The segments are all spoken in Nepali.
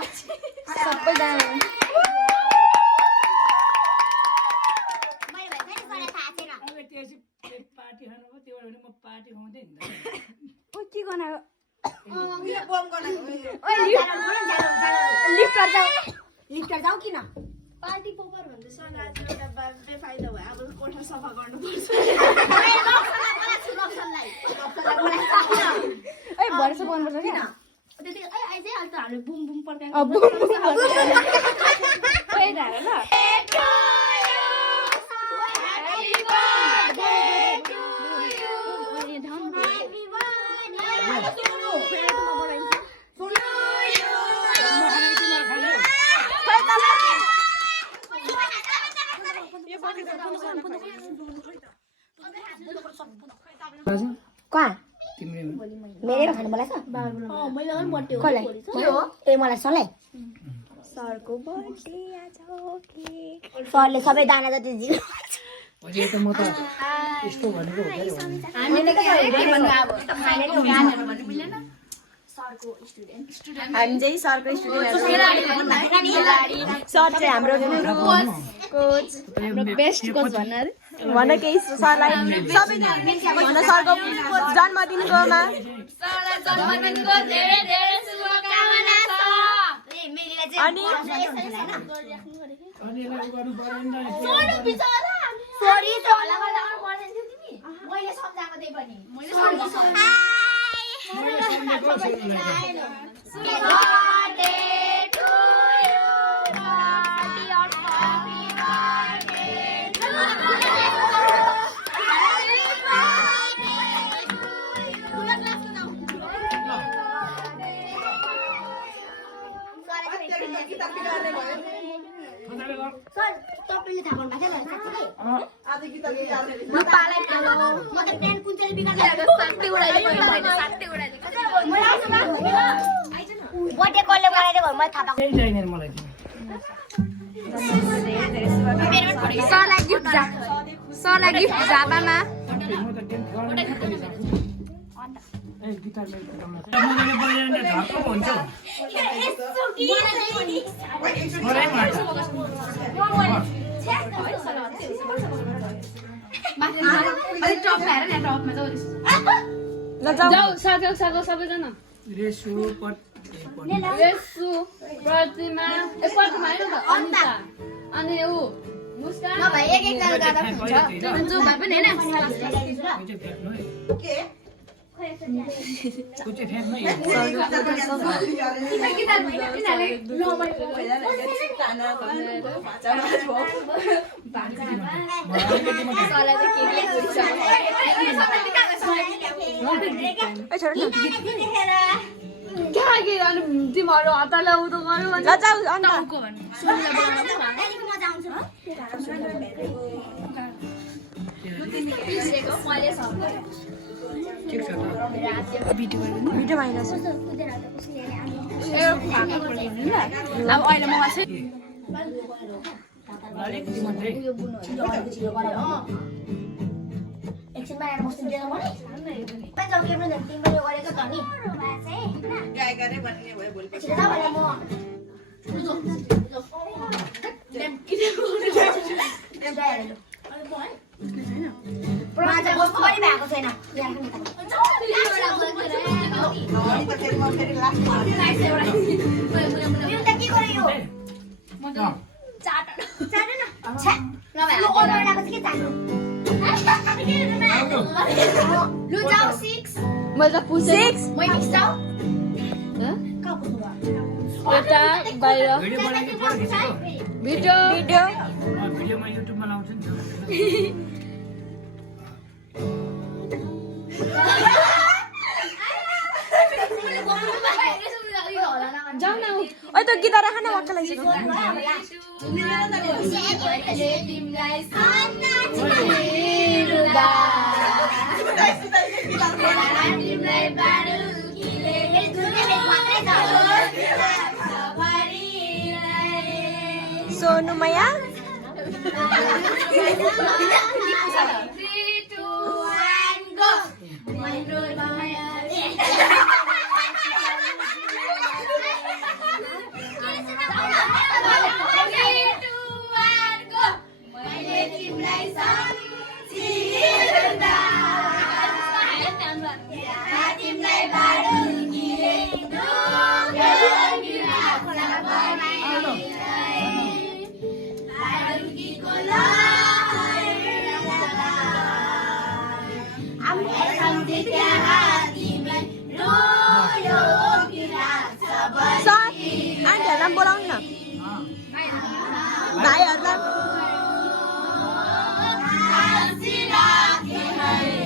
सबैजना पार्टी खानु भयो त्यो भने म पार्टी खुवाउँदै नि ओ के गर्न उयो बम गर्न लिफ्ट जाऊ किन पार्टी पोपर भन्दैछ आज एउटा बर्थडे फाइदा भयो अब कोठा सफा गर्नुपर्छ ए भरसो गर्नुपर्छ किन त्यति आइजै हाल्छ हामीले बुम बुम पड्कायो ल कहाँ मेरो खानु मलाई मैले पनि बर्थडे कसलाई ए मलाई सरलाई सरको बर्थडे आज हो कि सरले सबै दाना जति दिनु अहिले त म त यस्तो भनेको हो हामीले के भन्नु अब फाइनली गानहरु भन्नु मिलेन सरको स्टुडेन्ट हामी चाहिँ सरको स्टुडेन्टहरु सर चाहिँ हाम्रो गुरु कोच हाम्रो बेस्ट कोच भन्न रे भन्न केही सरलाई सबैजना सरको जन्मदिनकोमा सरलाई जन्मदिनको धेरै धेरै शुभकामना छ अनि अनि यसलाई गर्नु पर्दैन नि सोनु बिचारा सरी होला होला पर्दैन थियो तिमी मैले सम्झाएको त्यही पनि मैले तपाईले थाहा गर्नु भएको थियो आज गीत बिगार्ने म पालाई पालो म त पेन कुन चाहिँ बिगार्ने 60 उडाइले पनि मैले 60 उडाइले बर्थडे कसले बनाइदियो भने मैले थाहा पाएको केही चाहिँदैन मलाई सरलाई गिफ्ट जाबामा म त टेन्थ गर्नु ए गिटार मैले मैले बजाएर झर्को हुन्छ थोरै मात्र अलि टप ल्याएर नि टपमा जाऊ ल जाऊ साथी सबैजना रेसु रेसु प्रतिमा प्रतिमा हैन त अनिता अनि उ मुस्कान नभए एक जना गाडा हुन्छ जो भए पनि हैन के कुछ फेर्नु है तिमीहरू हतार ल्याउँदो गर्नु ठिक छ त भिडियो माइनस अब अहिले म चाहिँ अलिकति मात्रै एकछिन बाहिर बस्नु दिएर भने जाऊ के पनि तिमीले गरेको त नि गाई गरे भन्ने भयो भोलि एकछिन तपाईलाई म आज बस्नु पनि भएको छैन के गर्यो लु जाऊ 6 मैले त पुछे 6 मैले जाऊ यता बाहिर भिडियो बनाउने फोटो खिचेको भिडियो भिडियोमा युट्युबमा लाउँछु नि जाऊ न ओइ त गिटार राख न वाक्क लागिसक्यो सोनु माया 3 2 1 go तिमीलाई बाडो किरे दुख्यो किरा पनि बाडुकीको लहर सम्झे त्यहाँ तिमी रोयो किरा आन्टीहरूलाई बोलाउनु न भाइहरूलाई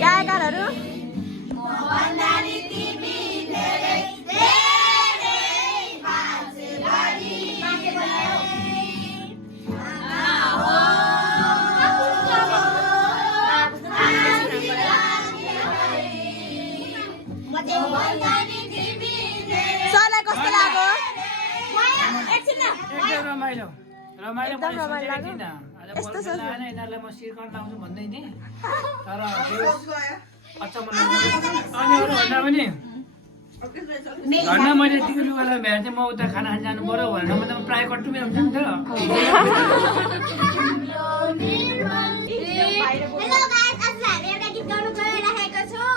गायकहरू भन्दानी तिमी धेरै धेरै बाँचे बढी सरलाई कस्तो लाग्यो एकदम रमाइलो रमाइलो एकदम रमाइलो लाग्यो। यस्तो सोच यिनीहरूलाई म सिरकन लाउँछु भन्दै थिएँ तर अचम्म लाग्यो अनि अरू भन्दा पनि घरमा मैले यतिको लुगालाई भ्याएर चाहिँ म उता खाना खान जानु पऱ्यो भनेर म त प्रायः कट्टुमै हुन्छ नि त हेलो गाइस आज हामी एउटा गीत गाउन गइरहेका छौं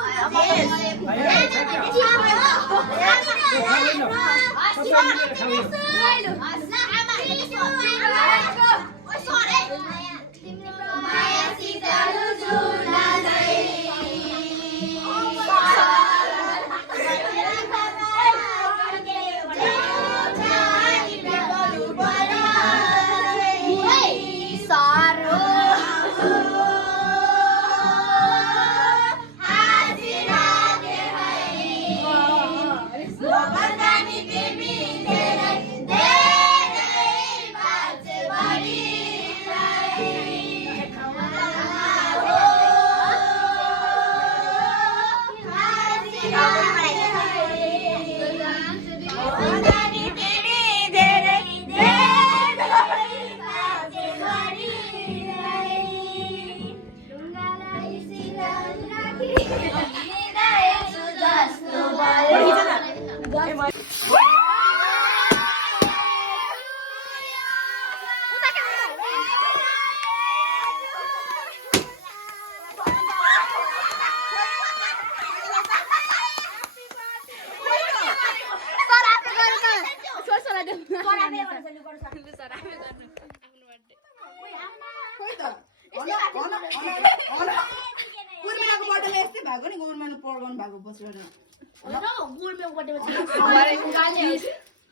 पूर्णिमाको बर्थडेमा यस्तै भएको नि गभर्मेन्टले प्रोग्राम भएको बसेर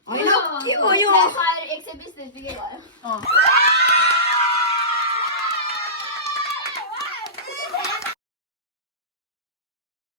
होइन के हो यो 120 त्यतिकै भयो